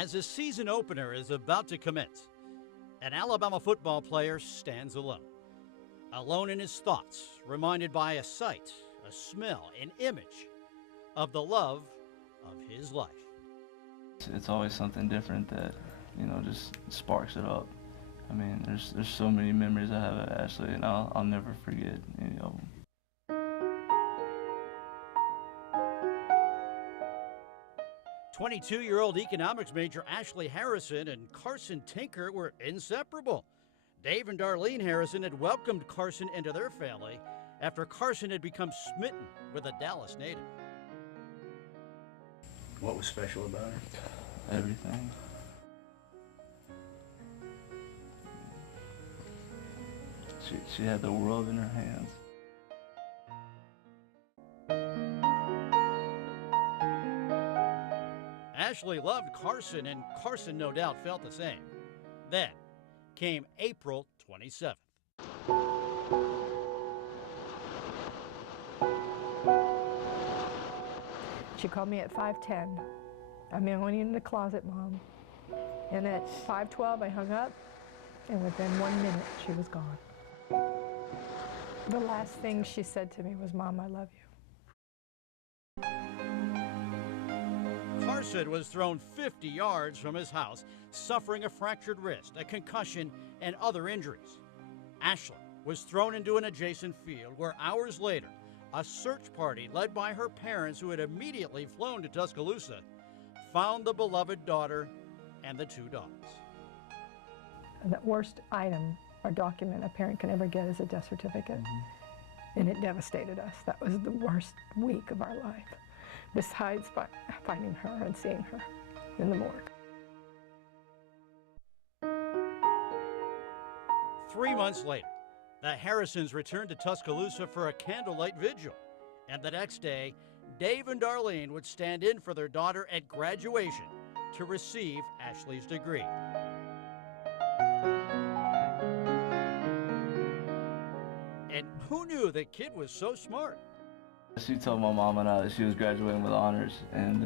As the season opener is about to commence, an Alabama football player stands alone. Alone in his thoughts, reminded by a sight, a smell, an image of the love of his life. It's always something different that, just sparks it up. I mean, there's so many memories I have of Ashley, and I'll never forget any of them. 22-year-old economics major Ashley Harrison and Carson Tinker were inseparable. Dave and Darlene Harrison had welcomed Carson into their family after Carson had become smitten with a Dallas native. What was special about her? Everything. She had the world in her hands. Ashley loved Carson, and Carson no doubt felt the same. Then came April 27th. She called me at 5:10. I went in the closet, Mom. And at 5:12, I hung up, and within 1 minute, she was gone. The last thing she said to me was, Mom, I love you. Carson was thrown 50 yards from his house, suffering a fractured wrist, a concussion, and other injuries. Ashley was thrown into an adjacent field where hours later, a search party led by her parents, who had immediately flown to Tuscaloosa, found the beloved daughter and the two dogs. The worst item or document a parent can ever get is a death certificate. And it devastated us. That was the worst week of our life, besides finding her and seeing her in the morgue. 3 months later, the Harrisons returned to Tuscaloosa for a candlelight vigil. And the next day, Dave and Darlene would stand in for their daughter at graduation to receive Ashley's degree. And who knew the kid was so smart? She told my mom and I that she was graduating with honors, and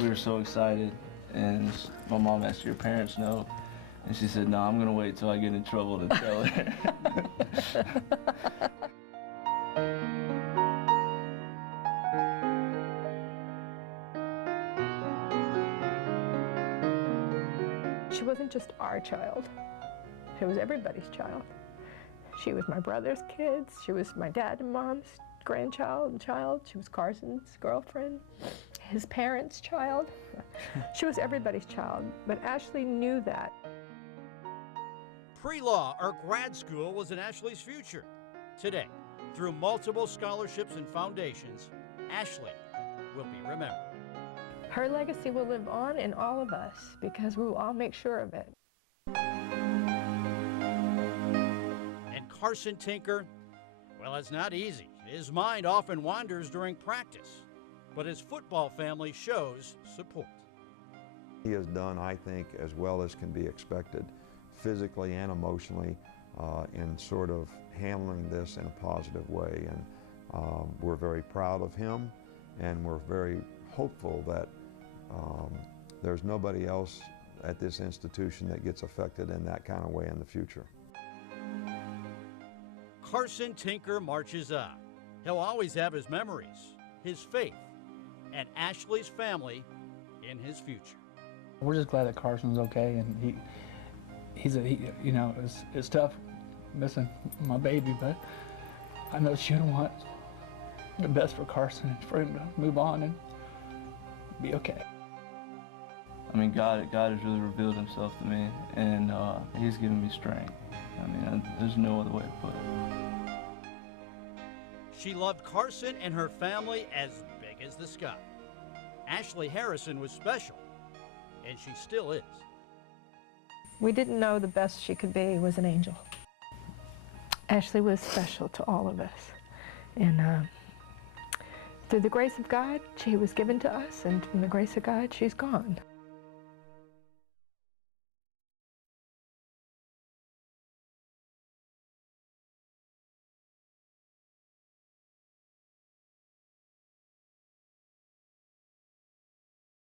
we were so excited. And my mom asked, "Your parents know?" And she said, "No, I'm going to wait till I get in trouble to tell her." She wasn't just our child. She was everybody's child. She was my brother's kids. She was my dad and mom's grandchild and child. She was Carson's girlfriend, his parents' child. She was everybody's child, but Ashley knew that. Pre-law or grad school was in Ashley's future. Today, through multiple scholarships and foundations, Ashley will be remembered. Her legacy will live on in all of us because we will all make sure of it. And Carson Tinker, well, it's not easy. His mind often wanders during practice, but his football family shows support. He has done, I think, as well as can be expected, physically and emotionally, in sort of handling this in a positive way. And we're very proud of him, and we're very hopeful that there's nobody else at this institution that gets affected in that kind of way in the future. Carson Tinker marches on. He'll always have his memories, his faith, and Ashley's family in his future. We're just glad that Carson's okay, and it's tough missing my baby, but I know she would want the best for Carson and for him to move on and be okay. I mean, God has really revealed himself to me, and he's given me strength. I mean, there's no other way to put it. She loved Carson and her family as big as the sky. Ashley Harrison was special, and she still is. We didn't know the best she could be was an angel. Ashley was special to all of us. And through the grace of God, she was given to us, and from the grace of God, she's gone.